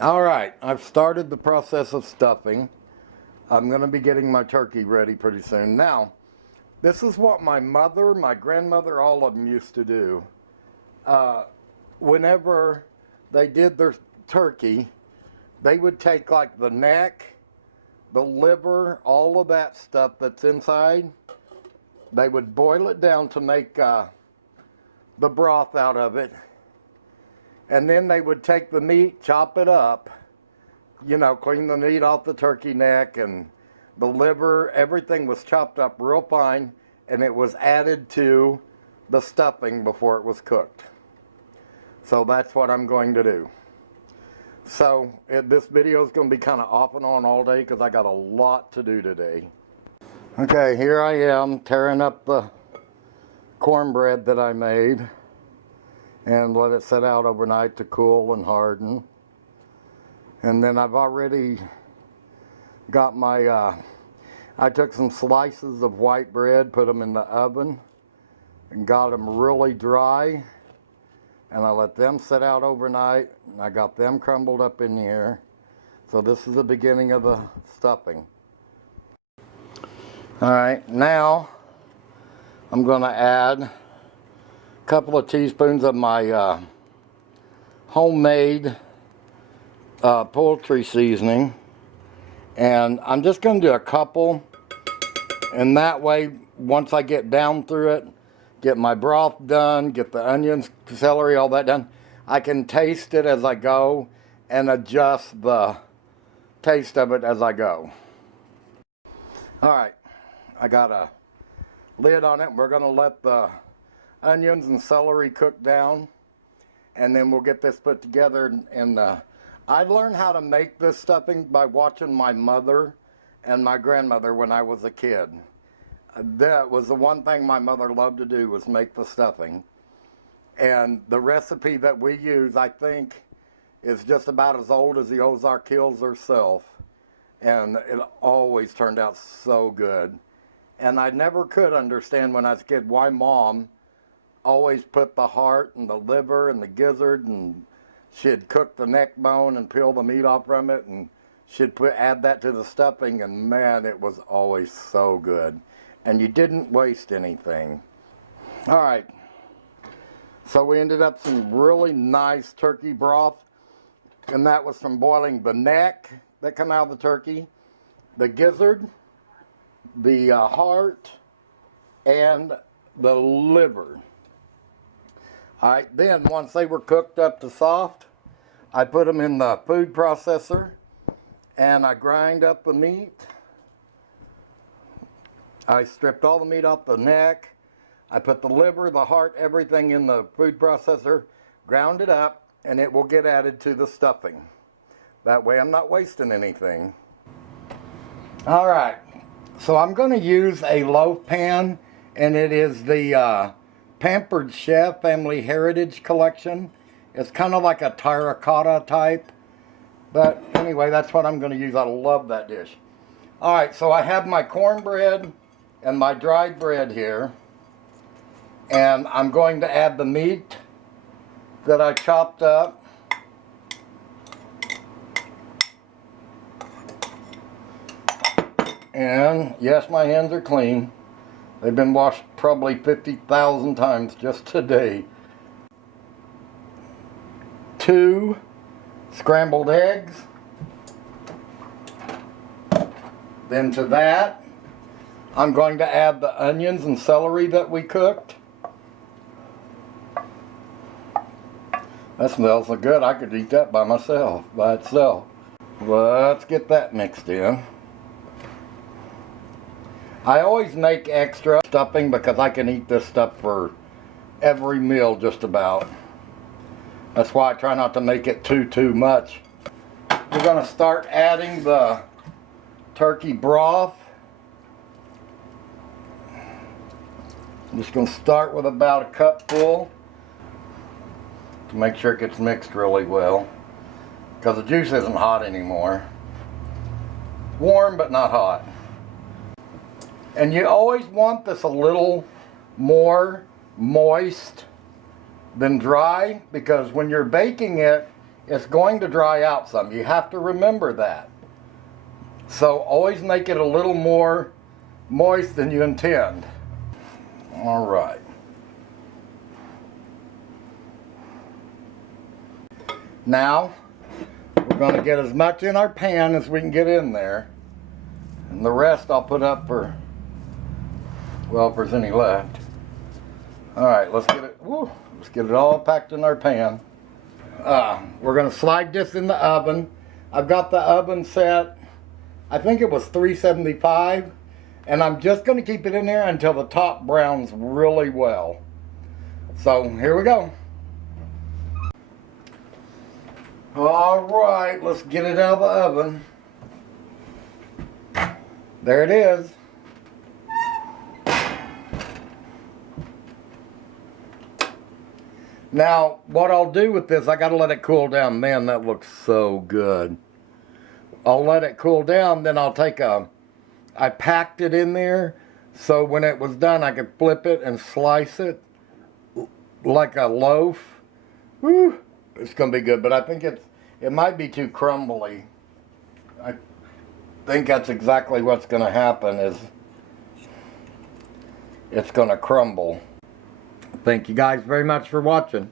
All right, I've started the process of stuffing. I'm going to be getting my turkey ready pretty soon. Now, this is what my mother, my grandmother, all of them used to do. Whenever they did their turkey, they would take like the neck, the liver, all of that stuff that's inside. They would boil it down to make the broth out of it. And then they would take the meat, chop it up, you know, clean the meat off the turkey neck and the liver, everything was chopped up real fine, and it was added to the stuffing before it was cooked. So that's what I'm going to do. So this video is going to be kind of off and on all day because I got a lot to do today. Okay, here I am tearing up the cornbread that I made and let it set out overnight to cool and harden. And then I've already got my, I took some slices of white bread, put them in the oven, and got them really dry. And I let them set out overnight, and I got them crumbled up in here. So this is the beginning of the stuffing. All right, now I'm going to add a couple of teaspoons of my homemade poultry seasoning. And I'm just going to do a couple, and that way, once I get down through it, get my broth done, get the onions, celery, all that done, I can taste it as I go and adjust the taste of it as I go. All right, I got a lid on it. We're going to let the onions and celery cook down, and then we'll get this put together. And I learned how to make this stuffing by watching my mother and my grandmother when I was a kid. That was the one thing my mother loved to do, was make the stuffing. And the recipe that we use, I think, is just about as old as the Ozark Hills herself. And it always turned out so good. And I never could understand when I was a kid why Mom always put the heart and the liver and the gizzard, and she'd cook the neck bone and peel the meat off from it, and she'd add that to the stuffing, and man, it was always so good. And you didn't waste anything. All right, so we ended up some really nice turkey broth, and that was from boiling the neck that come out of the turkey, the gizzard, the heart, and the liver. All right, then once they were cooked up to soft, I put them in the food processor and I grind up the meat. I stripped all the meat off the neck. I put the liver, the heart, everything in the food processor, ground it up, and it will get added to the stuffing. That way I'm not wasting anything. All right, so I'm going to use a loaf pan, and it is the Pampered Chef Family Heritage Collection. It's kind of like a terracotta type, but anyway, that's what I'm going to use. I love that dish. All right, so I have my cornbread and my dried bread here, and I'm going to add the meat that I chopped up. And yes, my hands are clean. They've been washed probably 50,000 times just today. 2 scrambled eggs. Then to that, I'm going to add the onions and celery that we cooked. That smells so good, I could eat that by itself. Let's get that mixed in. I always make extra stuffing because I can eat this stuff for every meal just about. That's why I try not to make it too much. We're going to start adding the turkey broth. I'm just going to start with about a cupful to make sure it gets mixed really well, because the juice isn't hot anymore. Warm but not hot. And you always want this a little more moist than dry, because when you're baking it, it's going to dry out some. You have to remember that. So always make it a little more moist than you intend. All right. Now, we're going to get as much in our pan as we can get in there. And the rest I'll put up for, well, if there's any left. All right, let's get it all packed in our pan. We're going to slide this in the oven. I've got the oven set, I think it was 375, and I'm just going to keep it in there until the top browns really well. So here we go. All right, let's get it out of the oven. There it is. Now, what I'll do with this, I got to let it cool down. Man, that looks so good. I'll let it cool down, then I'll take I packed it in there, so when it was done, I could flip it and slice it like a loaf. Woo, it's going to be good, but I think it might be too crumbly. I think that's exactly what's going to happen, is it's going to crumble. Thank you guys very much for watching.